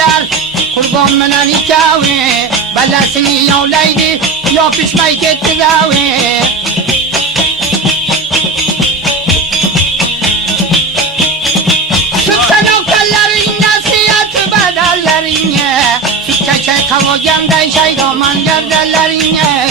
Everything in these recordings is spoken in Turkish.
dediler. Kurban menen ikavi belasını yavlaydı, yapışmay gitti davi. Sütten okkalların nasihatı bedellerine, süt çeçe kavogende şeydaman gerderlerine.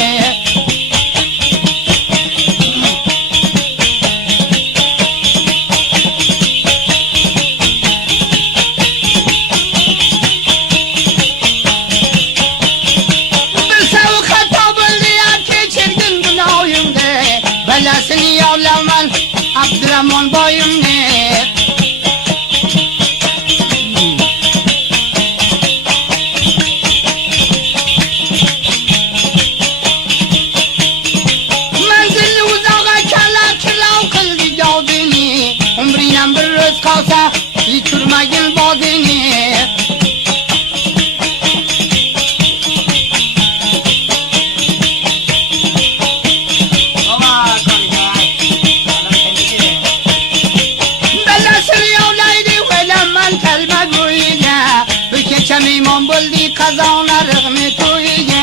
Belasını yavlaman Abdurrahman boyum ne? Menzilli uzağa kala kırlav kıldı cavdini, umriyle bir röz kalsa yitirmegin bodini. Meyman buldi kazana rıgmi toyge.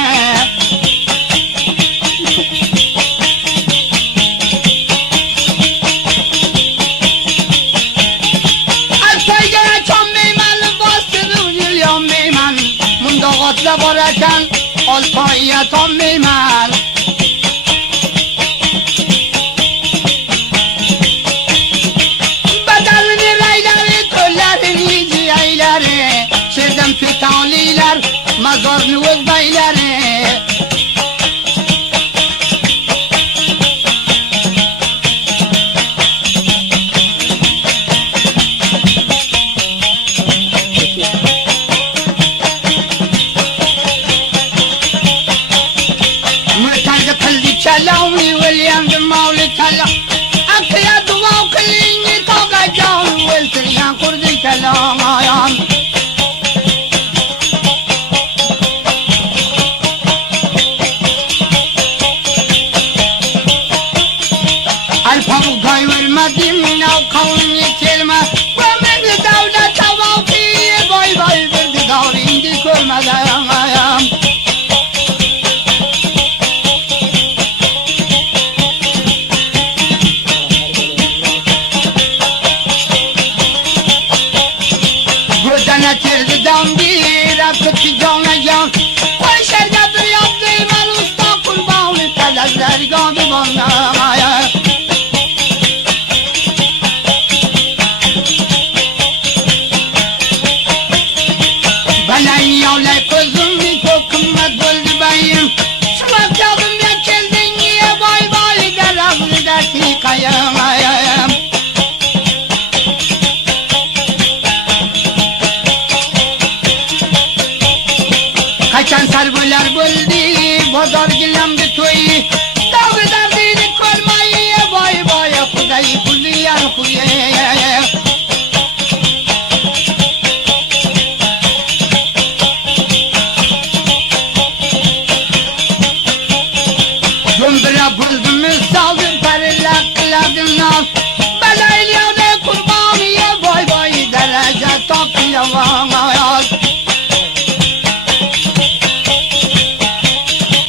Alpayga çam meyman bastırır yılyan meyman. Munda gatla barakan Alpayya tam meyman. Bedelini reyleri töllerini ciyayları, şerden fitaliler, mazarını öz beyleri. Mürtazı kıldı çalavni, velyandı mavli tala. Akıya duvav kılini tağacan, veltiriyan kurdu çalamayan. Alpamuk doyurmadım, nav kavni kelime. Ömrümde devlet tavafiye, boy boy verdi davri indi görmeden ayam. Gözden tirdi damdir, akıttı cana can. Koy şerge bir yaptı, ben usta kurbanı telezler gabi bana ayam. Belayı yavlay kızım bir kokumla doldu bayım. Şumak yavrum ya geldin niye bay bay der ağzı dersi kayım ayım. Kaçan sargılar buldu, bodor gilamdı toyu. Dağı derdini kormayı bay bay kudayı kullu yar kuye. Gümbüre buldum saldım periller kıladım naz. Belayla ne kurbanıya bay bay derece tatlıya vana.